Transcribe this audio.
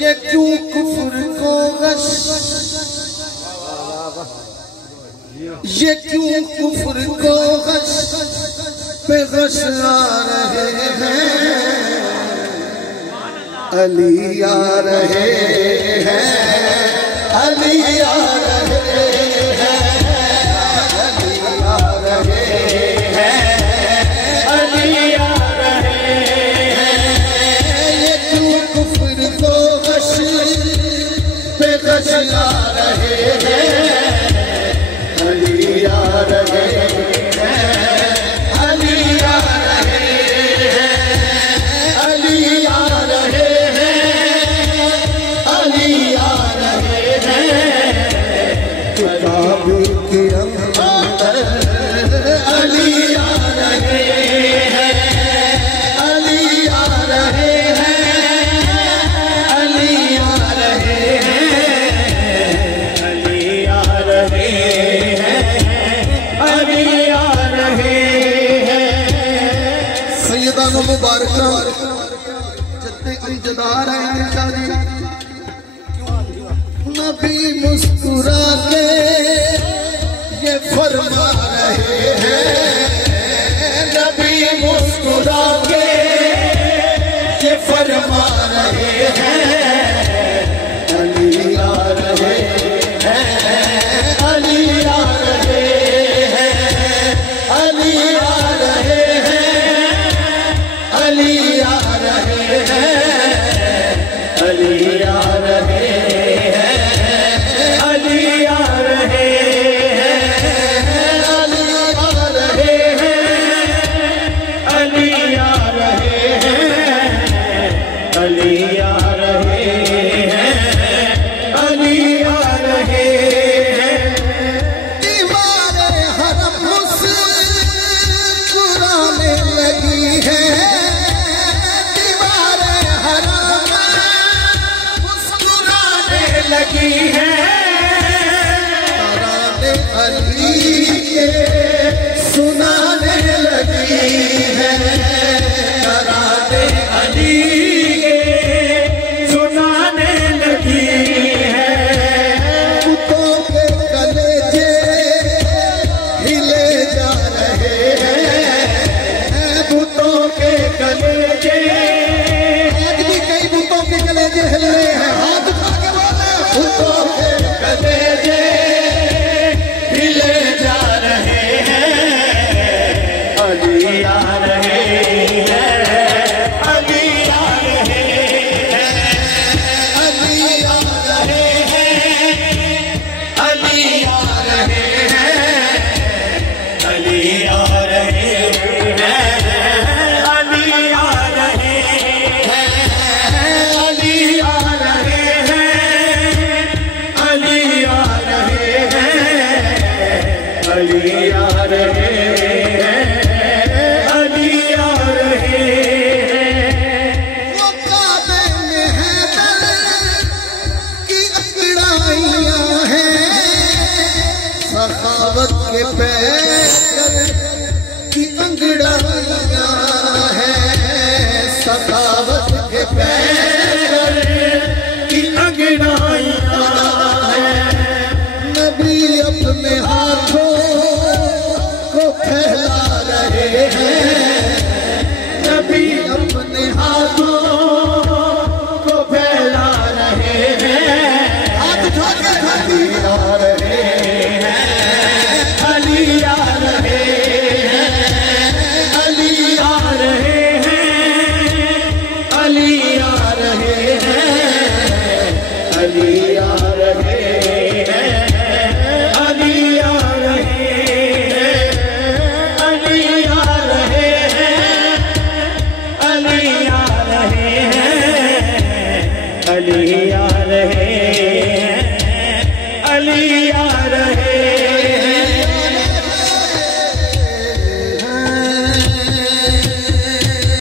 ये क्यों कुफ्र को गश, ये क्यों कुफ्र को गश पे गश आ रहे हैं, अली आ रहे हैं, अली आ रहे हैं, अली आ रहे हैं, अली आ रहे हैं। ये क्यों कुफ्र को गश पे गश आ रहे हैं, अली आ रहे हैं, अली आ रहे हैं, अली आ रहे हैं, अली आ रहे हैं। किताब के अंदर अली आ रहे हैं, अली आ रहे हैं, अली आ रहे हैं, अली आ रहे हैं, अली आ रहे हैं। सैयदान मुबारक जद्दे अंजदार हैं शादी, नबी मुस्कुरा के ये फरमा रहे हैं, नबी मुस्कुरा के ये फरमा रहे हैं, अली आ रहे हैं, अली आ रहे हैं, अली आ रहे हैं, अली आ रहे हैं, अली आ रहे हैं, अली आ रहे हैं, अली आ रहे हैं, अली आ रहे हैं, अली आ रहे हैं। दीवारे हरम मुस्कुराने लगी है, दीवारे हरम मुस्कुराने लगी है, तराने अली के सुनाने लगी है, तराने अली के सुनाने लगी है। बुतों के कलेजे हिले जा रहे हैं, बुतों के कलेजे, आज भी कई बुतों के कलेजे हिल रहे हैं, हाथ उठा के बोले, बुतों के कलेजे हिले जा रहे हैं, अली आ रहे हैं, अली आ रहे हैं, अली आ रहे हैं, अली आ रहे हैं, अली आ रहे हैं, अली आ रहे हैं, अली आ रहे हैं, अली आ रहे हैं, अली आ रहे हैं, अली आ रहे हैं। वो काबे में हैदर की अंगड़ाइयाँ हैं, सखावत के पैकर की अंगड़ाइयाँ हैं, सखावत के पैकर की अंगड़ाइयाँ हैं। नबी अपने हाथों को फैला रहे हैं, नबी अपने हाथों को फैला रहे हैं, हाथ उठा के अली आ रहे हैं, अली आ रहे हैं, अली आ रहे हैं, अली आ रहे हैं, अली आ रहे हैं, अली आ रहे हैं, अली आ रहे हैं, अली आ रहे हैं, अली आ रहे हैं, अली आ रहे